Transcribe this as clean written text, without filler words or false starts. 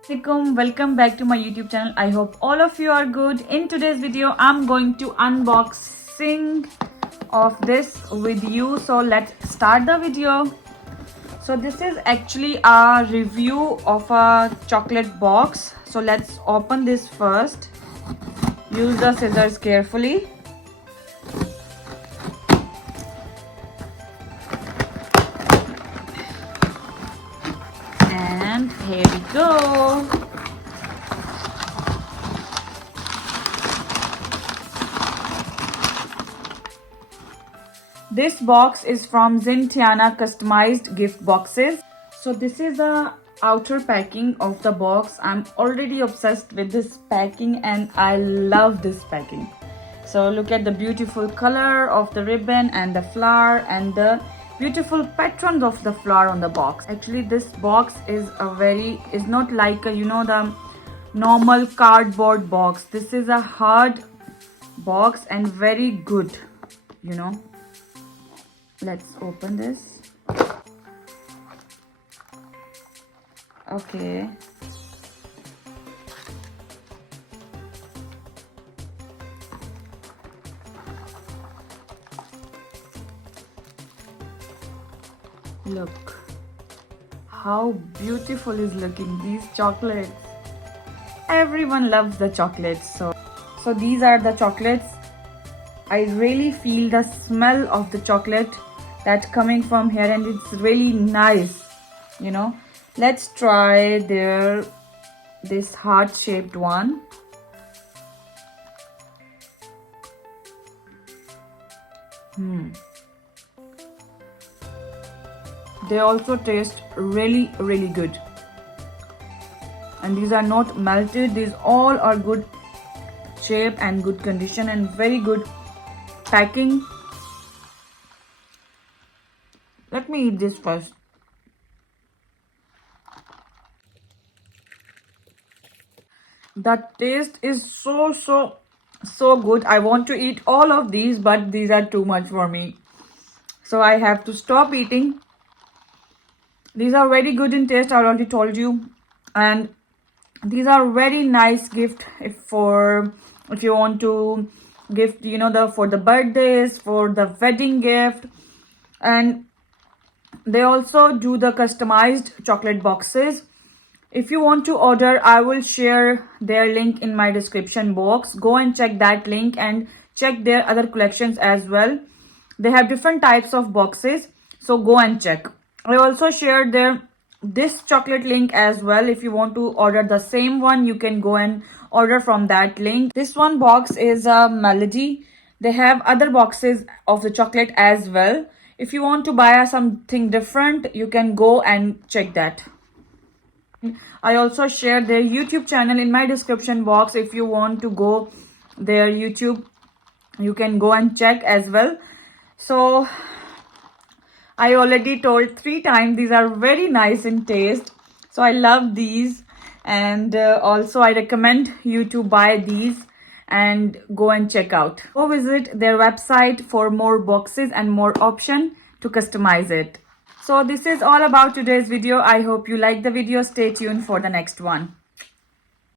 Assalamualaikum, welcome back to my YouTube channel. I hope all of you are good. In today's video, I'm going to unboxing of this with you. So let's start the video. So this is actually a review of a chocolate box. So let's open this first. Use the scissors carefully. And here we go. This box is from Xin Tianya customized gift boxes. So this is the outer packing of the box. I'm already obsessed with this packing and I love this packing. So look at the beautiful color of the ribbon and the flower and the beautiful patterns of the flower on the box. Actually this box is not like a, the normal cardboard box. This is a hard box and very good, Let's open this. Okay. Look how beautiful is looking these chocolates. Everyone loves the chocolates. So these are the chocolates. I really feel the smell of the chocolate that's coming from here and it's really nice, Let's try this heart-shaped one. They also taste really, really good. And these are not melted. These all are good shape and good condition and very good packing. Let me eat this first. The taste is so good. I want to eat all of these, but these are too much for me. So I have to stop eating. These are very good in taste, I already told you. And these are very nice gift if you want to gift, for the birthdays, for the wedding gift. And they also do the customized chocolate boxes. If you want to order, I will share their link in my description box. Go and check that link and check their other collections as well. They have different types of boxes, so go and check. I also shared this chocolate link as well. If you want to order the same one, you can go and order from that link. This one box is a Melody. They have other boxes of the chocolate as well. If you want to buy something different, you can go and check that. I also shared their YouTube channel in my description box. If you want to go their YouTube, you can go and check as well. So I already told 3 times these are very nice in taste. So I love these, and also I recommend you to buy these and go and check out. Go visit their website for more boxes and more option to customize it. So this is all about today's video. I hope you like the video. Stay tuned for the next one.